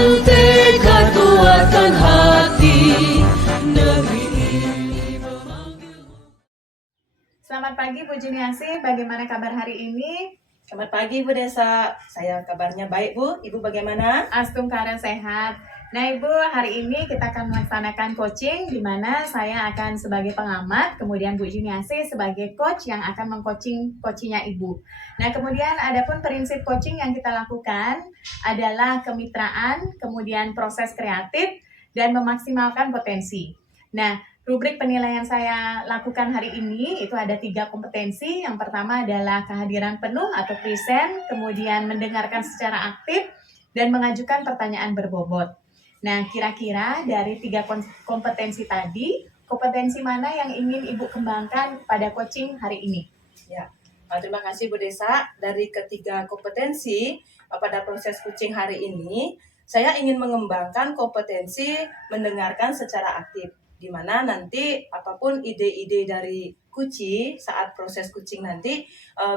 tekad kuatkan hati, negeri ini memanggilmu. Selamat pagi Bu Juniasi, bagaimana kabar hari ini? Selamat pagi Bu Desa, saya kabarnya baik Bu, Ibu bagaimana? Astungkara sehat. Nah Ibu, hari ini kita akan melaksanakan coaching di mana saya akan sebagai pengamat, kemudian Bu Juniasi sebagai coach yang akan coachingnya Ibu. Nah kemudian ada pun prinsip coaching yang kita lakukan adalah kemitraan, kemudian proses kreatif, dan memaksimalkan potensi. Nah, rubrik penilaian saya lakukan hari ini itu ada 3 kompetensi. Yang pertama adalah kehadiran penuh atau present, kemudian mendengarkan secara aktif, dan mengajukan pertanyaan berbobot. Nah, kira-kira dari 3 kompetensi tadi, kompetensi mana yang ingin Ibu kembangkan pada coaching hari ini? Ya, terima kasih Bu Desa. Dari ketiga kompetensi pada proses coaching hari ini, saya ingin mengembangkan kompetensi mendengarkan secara aktif, di mana nanti apapun ide-ide dari Kuci saat proses coaching nanti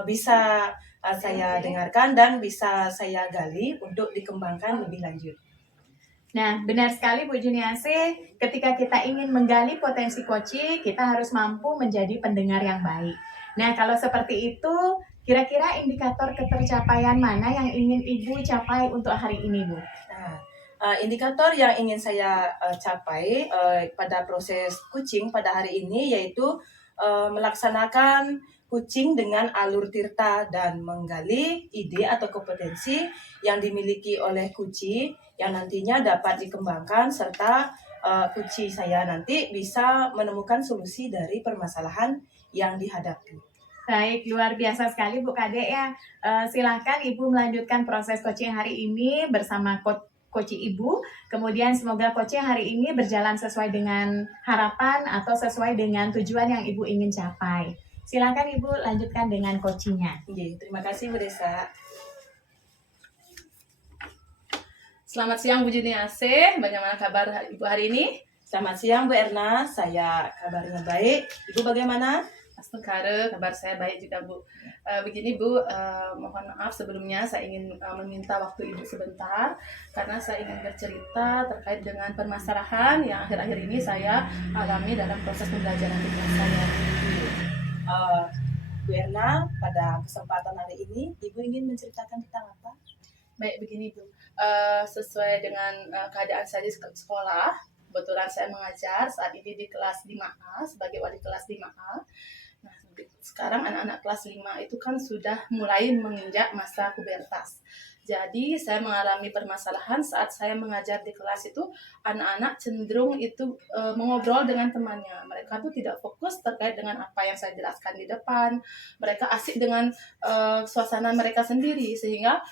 bisa saya dengarkan dan bisa saya gali untuk dikembangkan lebih lanjut. Nah, benar sekali Bu Juniasi, ketika kita ingin menggali potensi coaching, kita harus mampu menjadi pendengar yang baik. Nah, kalau seperti itu, kira-kira indikator ketercapaian mana yang ingin Ibu capai untuk hari ini, Bu? Nah, indikator yang ingin saya capai pada proses coaching pada hari ini yaitu melaksanakan coaching dengan alur tirta dan menggali ide atau kompetensi yang dimiliki oleh Kuci yang nantinya dapat dikembangkan serta Kuci saya nanti bisa menemukan solusi dari permasalahan yang dihadapi. Baik, luar biasa sekali Bu Kade ya. Silahkan Ibu melanjutkan proses coaching hari ini bersama coach Ibu. Kemudian semoga coaching hari ini berjalan sesuai dengan harapan atau sesuai dengan tujuan yang Ibu ingin capai. Silakan Ibu lanjutkan dengan coachingnya. Terima kasih Bu Desa. Selamat siang Bu Juniase, bagaimana kabar Ibu hari ini? Selamat siang Bu Erna, saya kabarnya baik. Ibu bagaimana? Astungkara, kabar saya baik juga Bu. Begini Bu, mohon maaf sebelumnya saya ingin meminta waktu Ibu sebentar karena saya ingin bercerita terkait dengan permasalahan yang akhir-akhir ini saya alami dalam proses pembelajaran di kelas saya. Bu Erna, pada kesempatan hari ini Ibu ingin menceritakan tentang apa? Baik, begini Bu, sesuai dengan keadaan saya di sekolah, kebetulan saya mengajar saat ini di kelas 5A sebagai wali kelas 5A. Nah, sekarang anak-anak kelas 5 itu kan sudah mulai menginjak masa pubertas. Jadi saya mengalami permasalahan saat saya mengajar di kelas itu, anak-anak cenderung itu mengobrol dengan temannya. Mereka tuh tidak fokus terkait dengan apa yang saya jelaskan di depan. Mereka asik dengan suasana mereka sendiri, sehingga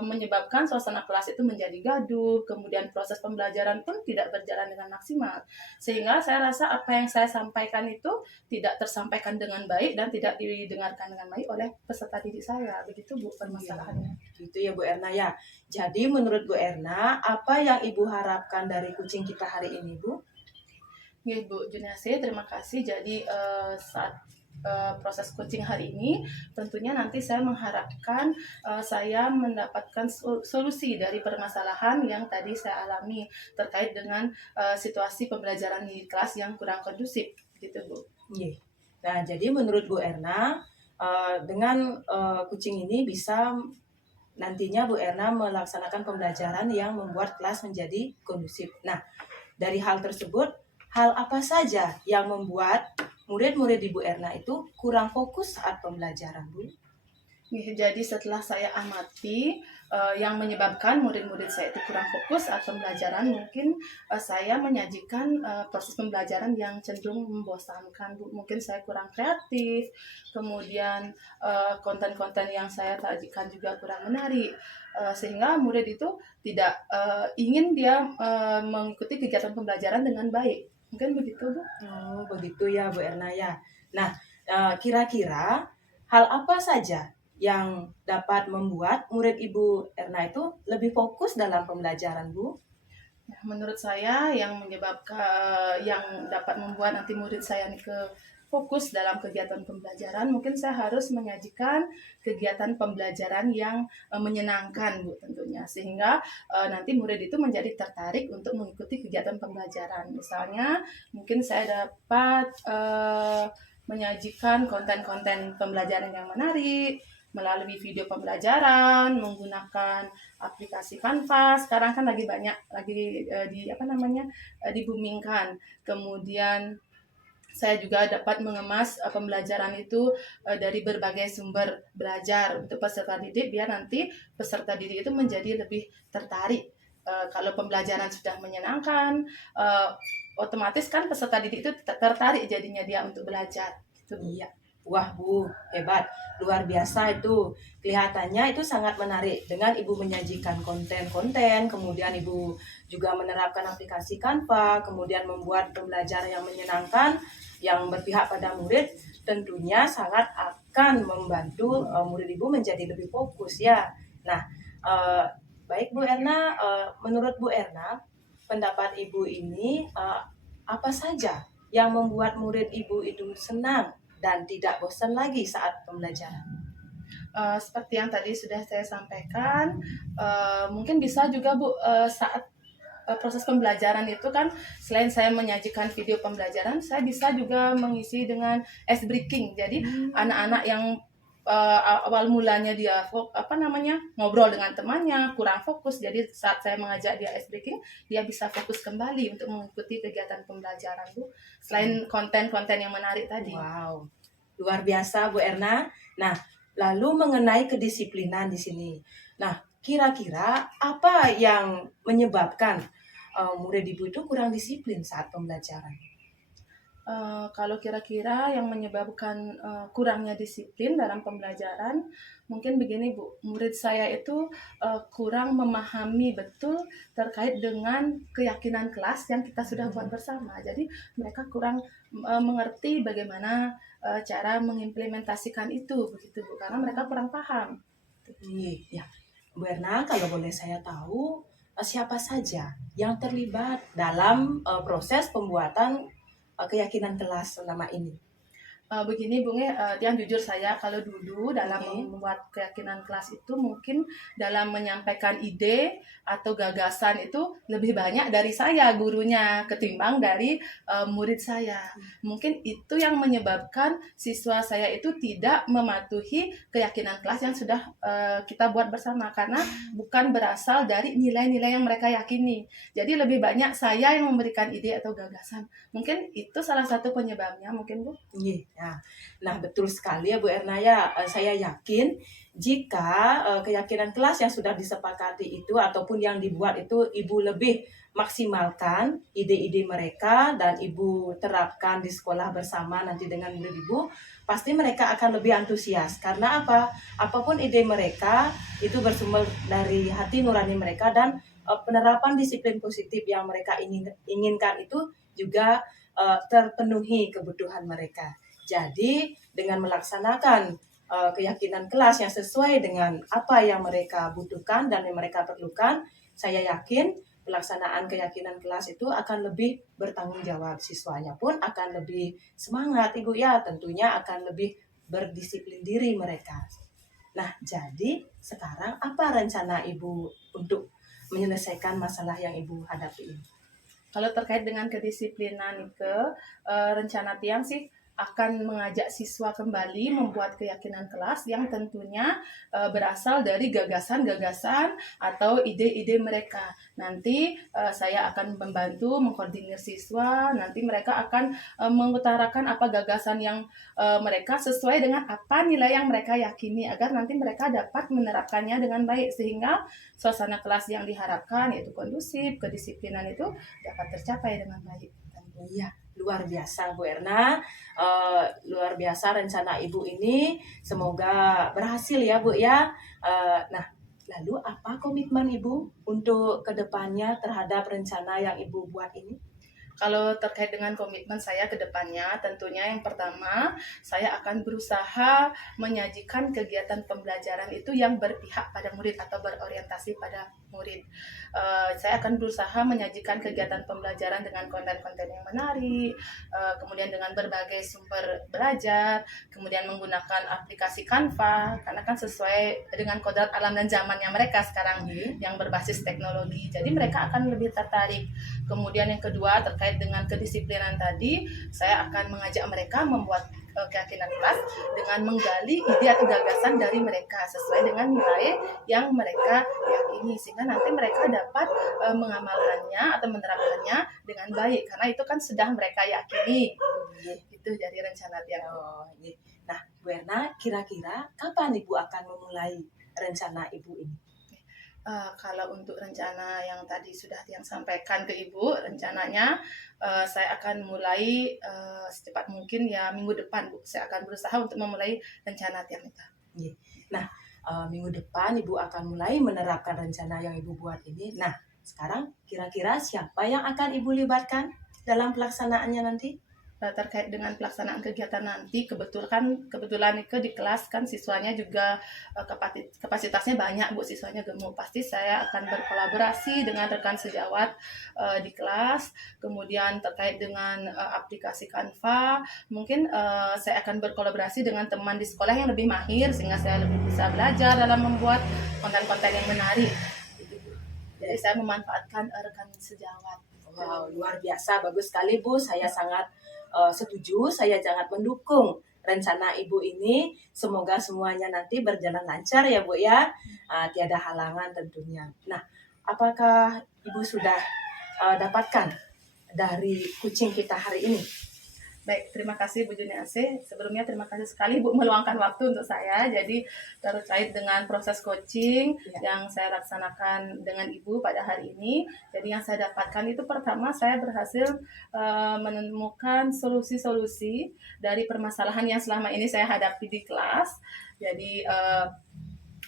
menyebabkan suasana kelas itu menjadi gaduh. Kemudian proses pembelajaran pun tidak berjalan dengan maksimal. Sehingga saya rasa apa yang saya sampaikan itu tidak tersampaikan dengan baik dan tidak didengarkan dengan baik oleh peserta didik saya. Begitu Bu permasalahannya. Gitu ya Bu Erna ya. Jadi menurut Bu Erna, apa yang Ibu harapkan dari coaching kita hari ini Bu? Ya Bu Juniase, terima kasih. Jadi saat proses coaching hari ini, tentunya nanti saya mengharapkan saya mendapatkan solusi dari permasalahan yang tadi saya alami terkait dengan situasi pembelajaran di kelas yang kurang kondusif, gitu Bu. Nah, jadi menurut Bu Erna, dengan coaching ini bisa nantinya Bu Erna melaksanakan pembelajaran yang membuat kelas menjadi kondusif. Nah, dari hal tersebut, hal apa saja yang membuat murid-murid di Bu Erna itu kurang fokus saat pembelajaran, Bu? Jadi setelah saya amati yang menyebabkan murid-murid saya itu kurang fokus saat pembelajaran, mungkin saya menyajikan proses pembelajaran yang cenderung membosankan, Bu. Mungkin saya kurang kreatif, kemudian konten-konten yang saya sajikan juga kurang menarik, sehingga murid itu tidak ingin dia mengikuti kegiatan pembelajaran dengan baik. Mungkin begitu, Bu. Oh, begitu ya, Bu Erna ya. Nah, kira-kira hal apa saja yang dapat membuat murid Ibu Erna itu lebih fokus dalam pembelajaran, Bu? Menurut saya yang menyebabkan yang dapat membuat nanti murid saya ini fokus dalam kegiatan pembelajaran, mungkin saya harus menyajikan kegiatan pembelajaran yang menyenangkan, Bu, tentunya. Sehingga nanti murid itu menjadi tertarik untuk mengikuti kegiatan pembelajaran. Misalnya, mungkin saya dapat menyajikan konten-konten pembelajaran yang menarik melalui video pembelajaran menggunakan aplikasi Canva. Sekarang kan lagi banyak dibumingkan. Kemudian saya juga dapat mengemas pembelajaran itu dari berbagai sumber belajar untuk peserta didik, biar nanti peserta didik itu menjadi lebih tertarik. Kalau pembelajaran sudah menyenangkan, otomatis kan peserta didik itu tertarik jadinya dia untuk belajar. Gitu. Iya. Wah Bu, hebat, luar biasa itu. Kelihatannya itu sangat menarik dengan Ibu menyajikan konten-konten, kemudian Ibu juga menerapkan aplikasi Canva, kemudian membuat pembelajaran yang menyenangkan, yang berpihak pada murid, tentunya sangat akan membantu murid Ibu menjadi lebih fokus ya. Nah, baik Bu Erna, menurut Bu Erna, pendapat Ibu ini apa saja yang membuat murid Ibu itu senang dan tidak bosan lagi saat pembelajaran? Seperti yang tadi sudah saya sampaikan, mungkin bisa juga Bu, saat proses pembelajaran itu kan selain saya menyajikan video pembelajaran, saya bisa juga mengisi dengan ice breaking. Jadi anak-anak yang awal mulanya dia ngobrol dengan temannya kurang fokus, jadi saat saya mengajak dia ice breaking, dia bisa fokus kembali untuk mengikuti kegiatan pembelajaran Bu. Selain konten-konten yang menarik tadi. Wow, luar biasa Bu Erna. Nah, lalu mengenai kedisiplinan di sini. Nah, kira-kira apa yang menyebabkan murid Ibu itu kurang disiplin saat pembelajaran? Kalau kira-kira yang menyebabkan kurangnya disiplin dalam pembelajaran, mungkin begini Bu, murid saya itu kurang memahami betul terkait dengan keyakinan kelas yang kita sudah buat bersama. Jadi mereka kurang mengerti bagaimana cara mengimplementasikan itu, begitu Bu, karena mereka kurang paham. Iya, Bu Erna, kalau boleh saya tahu siapa saja yang terlibat dalam proses pembuatan keyakinan kelas selama ini? Begini Bung, yang jujur saya kalau dulu dalam Oke. membuat keyakinan kelas itu mungkin dalam menyampaikan ide atau gagasan itu lebih banyak dari saya gurunya ketimbang dari murid saya. Mungkin itu yang menyebabkan siswa saya itu tidak mematuhi keyakinan kelas yang sudah kita buat bersama, karena bukan berasal dari nilai-nilai yang mereka yakini. Jadi lebih banyak saya yang memberikan ide atau gagasan. Mungkin itu salah satu penyebabnya mungkin Bu. Iya. Nah, betul sekali ya Bu Erna ya. Saya yakin jika keyakinan kelas yang sudah disepakati itu ataupun yang dibuat itu Ibu lebih maksimalkan ide-ide mereka dan Ibu terapkan di sekolah bersama nanti dengan murid Ibu, pasti mereka akan lebih antusias. Karena apa? Apapun ide mereka itu bersumber dari hati nurani mereka, dan penerapan disiplin positif yang mereka inginkan itu juga terpenuhi kebutuhan mereka. Jadi dengan melaksanakan keyakinan kelas yang sesuai dengan apa yang mereka butuhkan dan yang mereka perlukan, saya yakin pelaksanaan keyakinan kelas itu akan lebih bertanggung jawab. Siswanya pun akan lebih semangat Ibu ya, tentunya akan lebih berdisiplin diri mereka. Nah, jadi sekarang apa rencana Ibu untuk menyelesaikan masalah yang Ibu hadapi ini? Kalau terkait dengan kedisiplinan itu, rencana Tiang sih akan mengajak siswa kembali membuat keyakinan kelas yang tentunya berasal dari gagasan-gagasan atau ide-ide mereka. Nanti saya akan membantu mengkoordinir siswa, nanti mereka akan mengutarakan apa gagasan yang mereka sesuai dengan apa nilai yang mereka yakini, agar nanti mereka dapat menerapkannya dengan baik, sehingga suasana kelas yang diharapkan yaitu kondusif, kedisiplinan itu dapat tercapai dengan baik. Iya, luar biasa Bu Erna, luar biasa rencana Ibu ini, semoga berhasil ya Bu ya. Nah, lalu apa komitmen Ibu untuk kedepannya terhadap rencana yang Ibu buat ini? Kalau terkait dengan komitmen saya ke depannya, tentunya yang pertama, saya akan berusaha menyajikan kegiatan pembelajaran itu yang berpihak pada murid atau berorientasi pada murid. Saya akan berusaha menyajikan kegiatan pembelajaran dengan konten-konten yang menarik, kemudian dengan berbagai sumber belajar, kemudian menggunakan aplikasi Canva, karena kan sesuai dengan kodrat alam dan zamannya mereka sekarang yang berbasis teknologi. Jadi mereka akan lebih tertarik. Kemudian yang kedua terkait dengan kedisiplinan tadi, saya akan mengajak mereka membuat keyakinan kelas dengan menggali ide atau gagasan dari mereka sesuai dengan nilai yang mereka yakini, sehingga nanti mereka dapat mengamalkannya atau menerapkannya dengan baik karena itu kan sudah mereka yakini. Itu dari rencana tiap. Nah, Bu Erna, kira-kira kapan Ibu akan memulai rencana Ibu ini? Kalau untuk rencana yang tadi sudah yang sampaikan ke Ibu, rencananya saya akan mulai secepat mungkin ya minggu depan, Bu. Saya akan berusaha untuk memulai rencana tiap nikah. Nah, minggu depan Ibu akan mulai menerapkan rencana yang Ibu buat ini. Nah, sekarang kira-kira siapa yang akan Ibu libatkan dalam pelaksanaannya nanti? Terkait dengan pelaksanaan kegiatan nanti, kebetulan itu di kelas kan siswanya juga kapasitasnya banyak, Bu, siswanya gemuk. Pasti saya akan berkolaborasi dengan rekan sejawat di kelas. Kemudian terkait dengan aplikasi Canva, mungkin saya akan berkolaborasi dengan teman di sekolah yang lebih mahir sehingga saya lebih bisa belajar dalam membuat konten-konten yang menarik. Jadi saya memanfaatkan rekan sejawat. Wow, luar biasa, bagus sekali Bu. Saya sangat setuju, saya sangat mendukung rencana Ibu ini. Semoga semuanya nanti berjalan lancar ya Bu ya, tiada halangan tentunya. Nah, apakah Ibu sudah dapatkan dari coaching kita hari ini? Baik, terima kasih Bu Juniase. Sebelumnya terima kasih sekali Bu meluangkan waktu untuk saya. Jadi terkait dengan proses coaching yang saya laksanakan dengan Ibu pada hari ini. Jadi yang saya dapatkan itu pertama saya berhasil menemukan solusi-solusi dari permasalahan yang selama ini saya hadapi di kelas. Jadi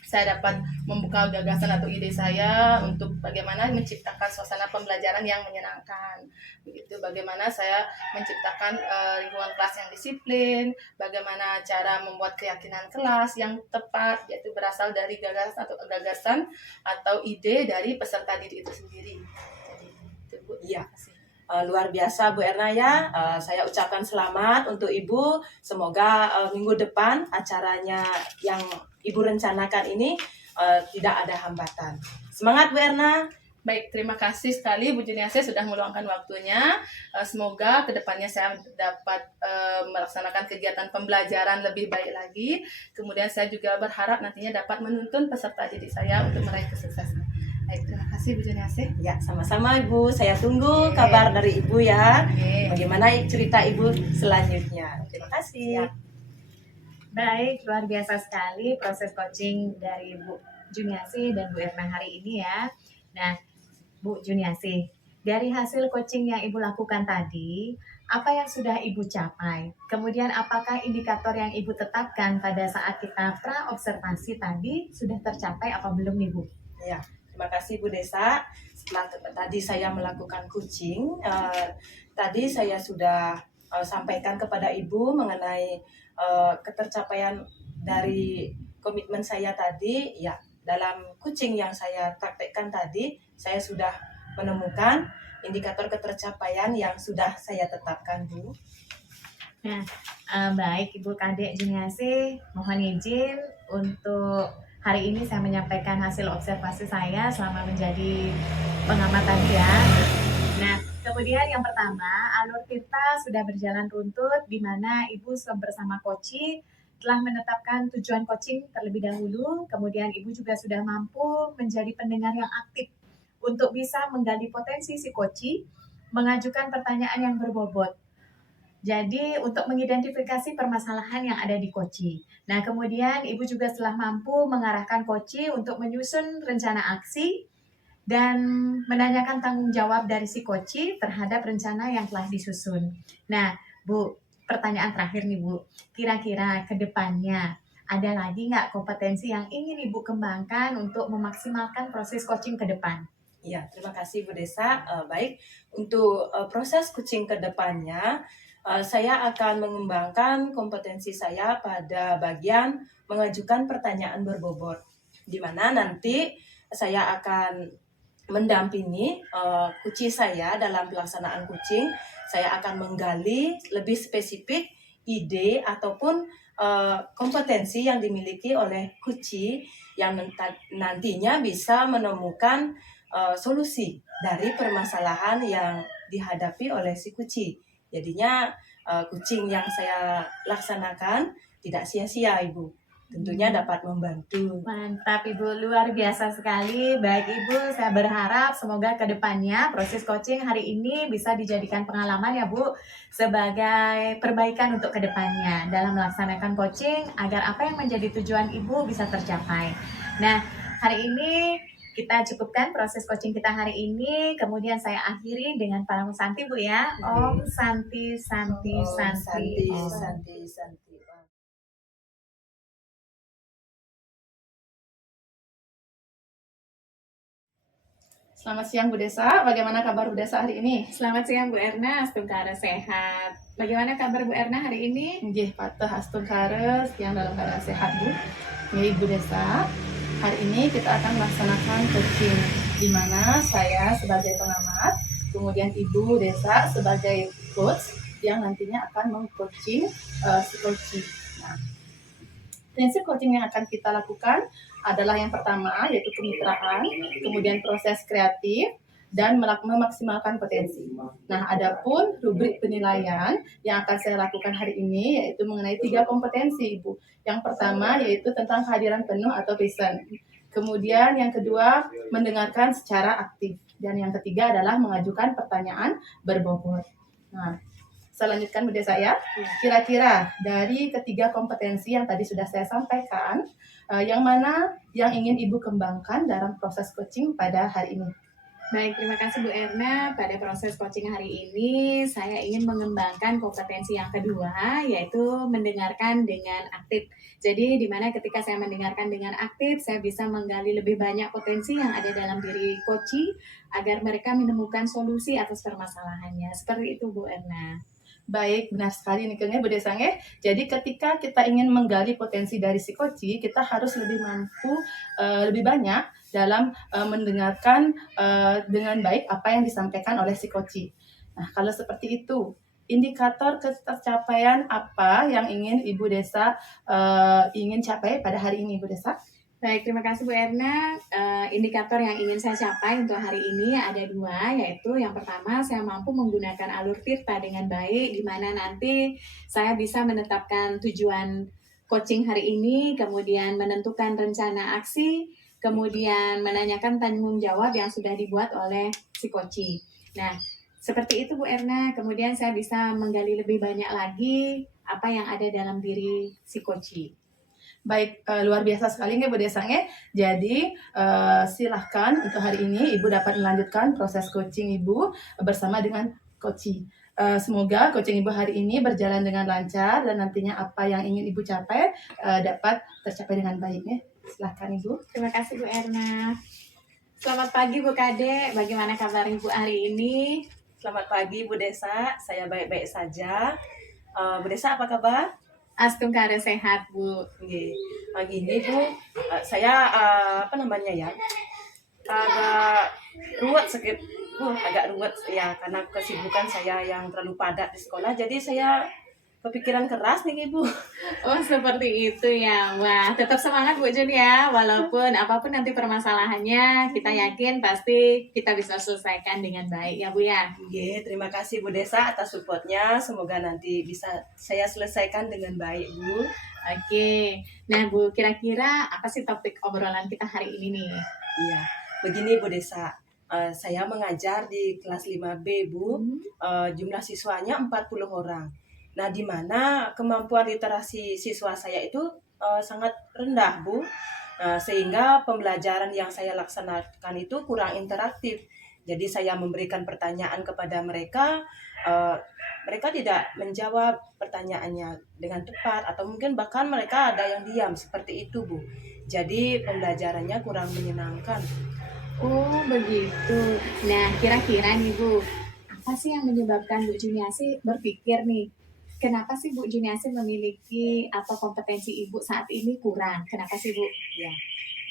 saya dapat membuka gagasan atau ide saya untuk bagaimana menciptakan suasana pembelajaran yang menyenangkan. Begitu, bagaimana saya menciptakan lingkungan kelas yang disiplin, bagaimana cara membuat keyakinan kelas yang tepat, yaitu berasal dari gagasan atau ide dari peserta didik itu sendiri. Jadi, itu Bu. Iya. Luar biasa Bu Erna ya. Saya ucapkan selamat untuk Ibu. Semoga minggu depan acaranya yang Ibu rencanakan ini tidak ada hambatan. Semangat Bu Erna. Baik, terima kasih sekali Bu Juniase sudah meluangkan waktunya. Semoga kedepannya saya dapat melaksanakan kegiatan pembelajaran lebih baik lagi. Kemudian saya juga berharap nantinya dapat menuntun peserta didik saya untuk meraih kesuksesan. Baik, terima kasih Bu Juniase. Ya, sama-sama Ibu. Saya tunggu kabar dari Ibu ya. Bagaimana cerita Ibu selanjutnya. Terima kasih. Baik, luar biasa sekali proses coaching dari Bu Juniase dan Bu Erna hari ini ya. Nah, Bu Juniase, dari hasil coaching yang Ibu lakukan tadi, apa yang sudah Ibu capai? Kemudian apakah indikator yang Ibu tetapkan pada saat kita pra-observasi tadi sudah tercapai apa belum nih Bu? Ya, terima kasih Bu Desa. Setelah tadi saya melakukan coaching, tadi saya sudah sampaikan kepada Ibu mengenai ketercapaian dari komitmen saya tadi. Ya, dalam coaching yang saya praktekkan tadi, saya sudah menemukan indikator ketercapaian yang sudah saya tetapkan, Bu. Nah, baik Ibu Kadek Juniase, mohon izin untuk hari ini saya menyampaikan hasil observasi saya selama menjadi pengamat tadi ya. Nah, kemudian yang pertama, alur kita sudah berjalan runtut di mana Ibu bersama coaching telah menetapkan tujuan coaching terlebih dahulu, kemudian Ibu juga sudah mampu menjadi pendengar yang aktif untuk bisa menggali potensi si coaching, mengajukan pertanyaan yang berbobot. Jadi untuk mengidentifikasi permasalahan yang ada di coaching. Nah, kemudian Ibu juga telah mampu mengarahkan coaching untuk menyusun rencana aksi dan menanyakan tanggung jawab dari si coaching terhadap rencana yang telah disusun. Nah, Bu, pertanyaan terakhir nih Bu, kira-kira ke depannya ada lagi nggak kompetensi yang ingin Ibu kembangkan untuk memaksimalkan proses coaching ke depan? Ya, terima kasih Bu Desa. Baik, untuk proses kucing ke depannya, saya akan mengembangkan kompetensi saya pada bagian mengajukan pertanyaan berbobot, di mana nanti saya akan mendampingi kuci saya dalam pelaksanaan kucing. Saya akan menggali lebih spesifik ide ataupun kompetensi yang dimiliki oleh kuci yang nantinya bisa menemukan solusi dari permasalahan yang dihadapi oleh si kucing. Jadinya kucing yang saya laksanakan tidak sia-sia, Ibu. Tentunya dapat membantu. Mantap Ibu, luar biasa sekali. Baik Ibu, saya berharap semoga ke depannya proses coaching hari ini bisa dijadikan pengalaman ya Bu, sebagai perbaikan untuk ke depannya dalam melaksanakan coaching agar apa yang menjadi tujuan Ibu bisa tercapai. Nah, hari ini kita cukupkan proses coaching kita hari ini, kemudian saya akhiri dengan Palang Santi Bu ya. Om Santi Santi Santi. Santi, Om. Santi, Santi. Selamat siang Bu Desa, bagaimana kabar Bu Desa hari ini? Selamat siang Bu Erna, Astungkara sehat. Bagaimana kabar Bu Erna hari ini? Nggih, patah astungkara yang dalam keadaan sehat Bu. Nggih Bu Desa, hari ini kita akan melaksanakan coaching di mana saya sebagai pengamat, kemudian Ibu Desa sebagai coach yang nantinya akan meng-coaching si coaching. Nah, prinsip coaching yang akan kita lakukan adalah yang pertama yaitu kemitraan, kemudian proses kreatif, dan memaksimalkan potensi. Nah, adapun rubrik penilaian yang akan saya lakukan hari ini yaitu mengenai 3 kompetensi, Ibu. Yang pertama yaitu tentang kehadiran penuh atau present. Kemudian yang kedua, mendengarkan secara aktif. Dan yang ketiga adalah mengajukan pertanyaan berbobot. Nah, saya lanjutkan Bu Desa ya. Kira-kira dari ketiga kompetensi yang tadi sudah saya sampaikan, yang mana yang ingin Ibu kembangkan dalam proses coaching pada hari ini? Baik, terima kasih Bu Erna. Pada proses coaching hari ini, saya ingin mengembangkan kompetensi yang kedua, yaitu mendengarkan dengan aktif. Jadi, di mana ketika saya mendengarkan dengan aktif, saya bisa menggali lebih banyak potensi yang ada dalam diri coaching, agar mereka menemukan solusi atas permasalahannya. Seperti itu, Bu Erna. Baik, benar sekali nih Bu Desa nggih. Jadi ketika kita ingin menggali potensi dari si koci, kita harus lebih mampu, lebih banyak dalam mendengarkan dengan baik apa yang disampaikan oleh si koci. Nah, kalau seperti itu, indikator tercapaian apa yang ingin Ibu Desa ingin capai pada hari ini, Bu Desa? Baik, terima kasih Bu Erna. Indikator yang ingin saya capai untuk hari ini ada 2, yaitu yang pertama saya mampu menggunakan alur tirta dengan baik, di mana nanti saya bisa menetapkan tujuan coaching hari ini, kemudian menentukan rencana aksi, kemudian menanyakan tanggung jawab yang sudah dibuat oleh si coaching. Nah, seperti itu Bu Erna, kemudian saya bisa menggali lebih banyak lagi apa yang ada dalam diri si coaching. Baik, luar biasa sekali nggih Bu Desa nggih. Jadi silahkan untuk hari ini Ibu dapat melanjutkan proses coaching Ibu bersama dengan coaching. Semoga coaching Ibu hari ini berjalan dengan lancar dan nantinya apa yang ingin Ibu capai dapat tercapai dengan baik ya. Silahkan Ibu. Terima kasih Bu Erna. Selamat pagi Bu Kade, bagaimana kabar Ibu hari ini? Selamat pagi Bu Desa, saya baik-baik saja. Bu Desa apa kabar? Astungkara sehat Bu. Nggih. Pagi ini Bu, saya agak ruwet sedikit. Agak ruwet ya karena kesibukan saya yang terlalu padat di sekolah. Jadi saya kepikiran keras nih Ibu. Oh seperti itu ya. Wah tetap semangat Bu Jun ya. Walaupun apapun nanti permasalahannya, kita yakin pasti kita bisa selesaikan dengan baik ya Bu ya. Nggih, terima kasih Bu Desa atas supportnya. Semoga nanti bisa saya selesaikan dengan baik Bu. Oke. Nah Bu, kira-kira apa sih topik obrolan kita hari ini nih? Iya, begini Bu Desa. Saya mengajar di kelas 5B Bu. Jumlah siswanya 40 orang. Nah, di mana kemampuan literasi siswa saya itu sangat rendah, Bu. Sehingga pembelajaran yang saya laksanakan itu kurang interaktif. Jadi saya memberikan pertanyaan kepada mereka, mereka tidak menjawab pertanyaannya dengan tepat atau mungkin bahkan mereka ada yang diam seperti itu, Bu. Jadi pembelajarannya kurang menyenangkan. Oh, begitu. Nah, kira-kira nih Bu, apa sih yang menyebabkan Bu Juniasi berpikir nih, kenapa sih Bu Juniasi memiliki atau kompetensi Ibu saat ini kurang? Kenapa sih Bu? Ya,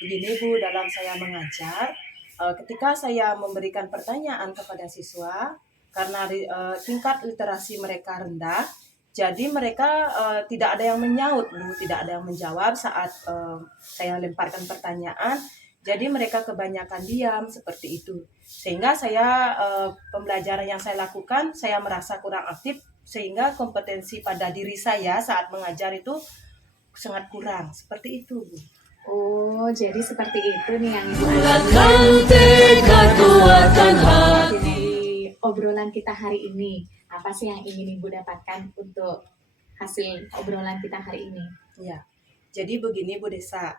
begini Bu, dalam saya mengajar, ketika saya memberikan pertanyaan kepada siswa, karena tingkat literasi mereka rendah, jadi mereka tidak ada yang menyaut Bu, tidak ada yang menjawab saat saya lemparkan pertanyaan. Jadi mereka kebanyakan diam seperti itu. Sehingga saya pembelajaran yang saya lakukan, saya merasa kurang aktif, sehingga kompetensi pada diri saya saat mengajar itu sangat kurang. Seperti itu Bu. Oh, jadi seperti itu nih yang Ibu Bulatkan tekad, kuatkan hati. dari obrolan kita hari ini. Apa sih yang ingin Ibu dapatkan untuk hasil obrolan kita hari ini? Ya, jadi begini Bu Desa,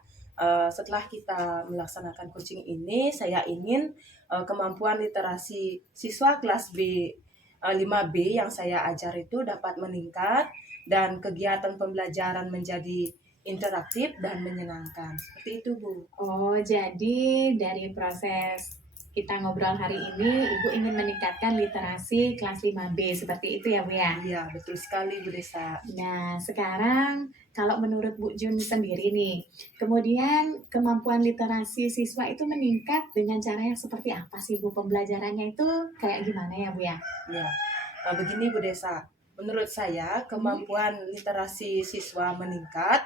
setelah kita melaksanakan coaching ini, saya ingin kemampuan literasi siswa kelas B 5B yang saya ajar itu dapat meningkat dan kegiatan pembelajaran menjadi interaktif dan menyenangkan. Seperti itu Bu. Oh, jadi dari proses kita ngobrol hari ini, Ibu ingin meningkatkan literasi kelas 5B. Seperti itu ya Bu ya? Iya, betul sekali Bu Desa. Nah, sekarang kalau menurut Bu Jun sendiri nih, kemudian kemampuan literasi siswa itu meningkat dengan cara yang seperti apa sih Bu? Pembelajarannya itu kayak gimana ya Bu ya? Ya, begini Bu Desa, menurut saya kemampuan literasi siswa meningkat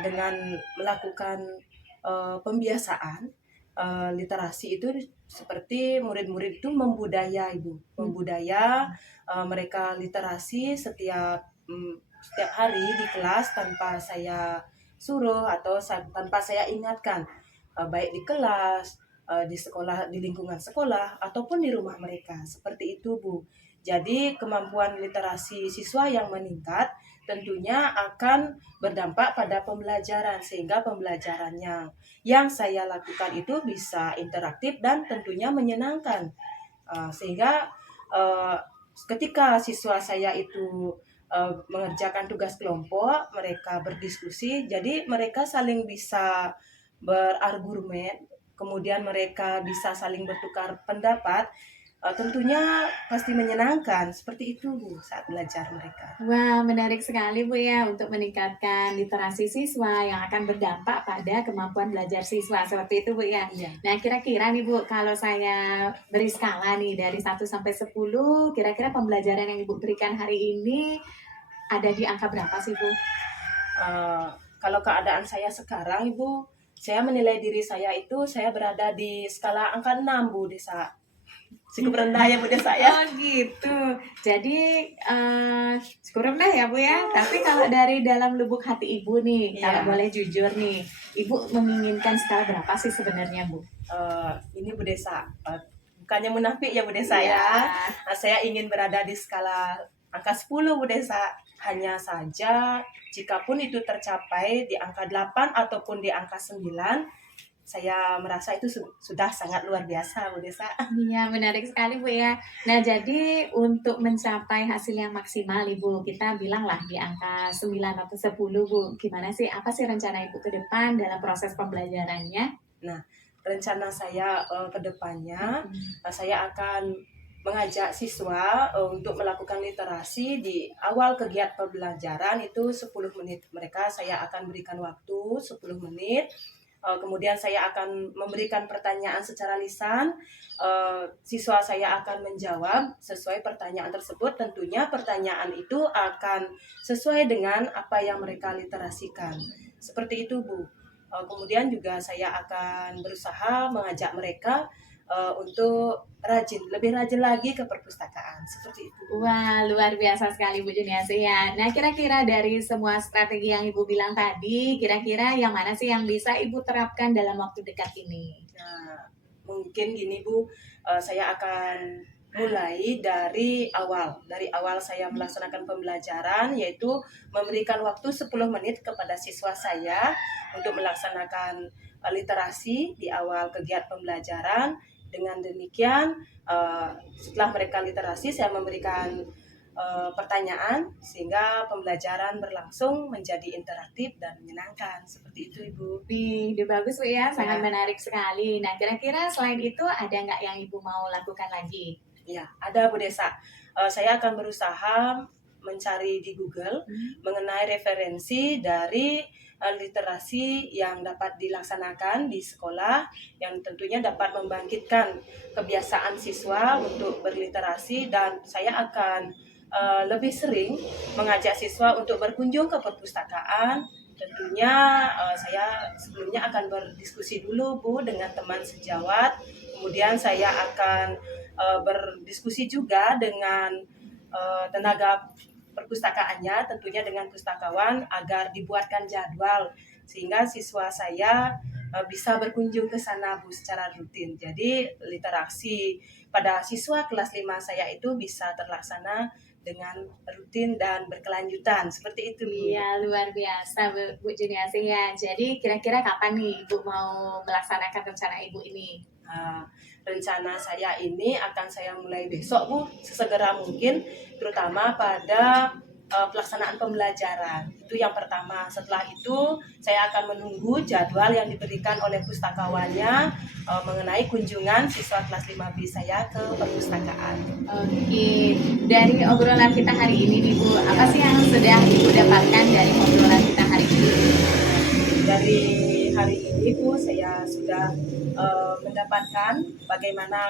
dengan melakukan pembiasaan literasi itu seperti murid-murid itu membudaya Ibu, membudaya mereka literasi setiap hari di kelas tanpa saya suruh atau tanpa saya ingatkan, baik di kelas, di sekolah, di lingkungan sekolah ataupun di rumah mereka. Seperti itu Bu. Jadi kemampuan literasi siswa yang meningkat tentunya akan berdampak pada pembelajaran, sehingga pembelajarannya yang saya lakukan itu bisa interaktif dan tentunya menyenangkan. Sehingga uh, ketika siswa saya itu mengerjakan tugas kelompok, mereka berdiskusi, jadi mereka saling bisa berargumen, kemudian mereka bisa saling bertukar pendapat. Tentunya pasti menyenangkan. Seperti itu Bu saat belajar mereka. Wah, menarik sekali Bu ya untuk meningkatkan literasi siswa yang akan berdampak pada kemampuan belajar siswa. Seperti itu Bu ya. Iya. Nah, kira-kira nih Bu, kalau saya beri skala nih dari 1 sampai 10, kira-kira pembelajaran yang Ibu berikan hari ini ada di angka berapa sih Bu? Kalau keadaan saya sekarang Ibu, saya menilai diri saya itu saya berada di skala angka 6 Bu Desa. Cukup rendah ya Bu Desa ya. Oh gitu. Jadi syukur rendah ya Bu ya. Tapi kalau dari dalam lubuk hati Ibu nih, Iya. kalau boleh jujur nih, Ibu menginginkan skala berapa sih sebenarnya Bu? Ini Bu Desa, bukannya munafik ya Bu Desa Iya. ya. Saya ingin berada di skala angka 10 Bu Desa. Hanya saja jikapun itu tercapai di angka 8 ataupun di angka 9, saya merasa itu sudah sangat luar biasa Bu Desa. Iya, menarik sekali Bu ya. Nah, jadi untuk mencapai hasil yang maksimal Ibu, kita bilanglah di angka 9 atau 10 Bu. Gimana sih, apa sih rencana Ibu ke depan dalam proses pembelajarannya? Rencana saya ke depannya, saya akan mengajak siswa untuk melakukan literasi di awal kegiatan pembelajaran itu 10 menit. Mereka saya akan berikan waktu 10 menit. Kemudian saya akan memberikan pertanyaan secara lisan. Siswa saya akan menjawab sesuai pertanyaan tersebut. Tentunya pertanyaan itu akan sesuai dengan apa yang mereka literasikan. Seperti itu Bu. Kemudian juga saya akan berusaha mengajak mereka untuk lebih rajin lagi ke perpustakaan. Seperti itu. Wah, luar biasa sekali Bu Juniasi ya. Nah, kira-kira dari semua strategi yang Ibu bilang tadi, kira-kira yang mana sih yang bisa Ibu terapkan dalam waktu dekat ini? Nah, mungkin gini Bu, saya akan mulai dari awal. Dari awal saya melaksanakan pembelajaran, yaitu memberikan waktu 10 menit kepada siswa saya untuk melaksanakan literasi di awal kegiatan pembelajaran. Dengan demikian, setelah mereka literasi, saya memberikan pertanyaan sehingga pembelajaran berlangsung menjadi interaktif dan menyenangkan. Seperti itu, Ibu. Ide bagus Bu ya, sangat Ya. menarik sekali. Nah, kira-kira selain itu ada nggak yang Ibu mau lakukan lagi? Ya, ada Bu Desa. Saya akan berusaha mencari di Google mengenai referensi dari literasi yang dapat dilaksanakan di sekolah yang tentunya dapat membangkitkan kebiasaan siswa untuk berliterasi, dan saya akan lebih sering mengajak siswa untuk berkunjung ke perpustakaan. Tentunya saya sebelumnya akan berdiskusi dulu Bu dengan teman sejawat, kemudian saya akan berdiskusi juga dengan tenaga perpustakaannya, tentunya dengan pustakawan, agar dibuatkan jadwal sehingga siswa saya bisa berkunjung ke sana Bu secara rutin. Jadi literasi pada siswa kelas 5 saya itu bisa terlaksana dengan rutin dan berkelanjutan. Seperti itu Bu. Iya, luar biasa Bu Juniasih ya. Jadi kira-kira kapan nih Ibu mau melaksanakan rencana Ibu ini? Nah, rencana saya ini akan saya mulai besok Bu, sesegera mungkin, terutama pada pelaksanaan pembelajaran. Itu yang pertama. Setelah itu saya akan menunggu jadwal yang diberikan oleh pustakawannya mengenai kunjungan siswa kelas 5B saya ke perpustakaan. Oke, dari obrolan kita hari ini nih Bu, apa sih yang sudah Ibu dapatkan dari obrolan kita hari ini? Dari hari ini Bu, saya sudah mendapatkan bagaimana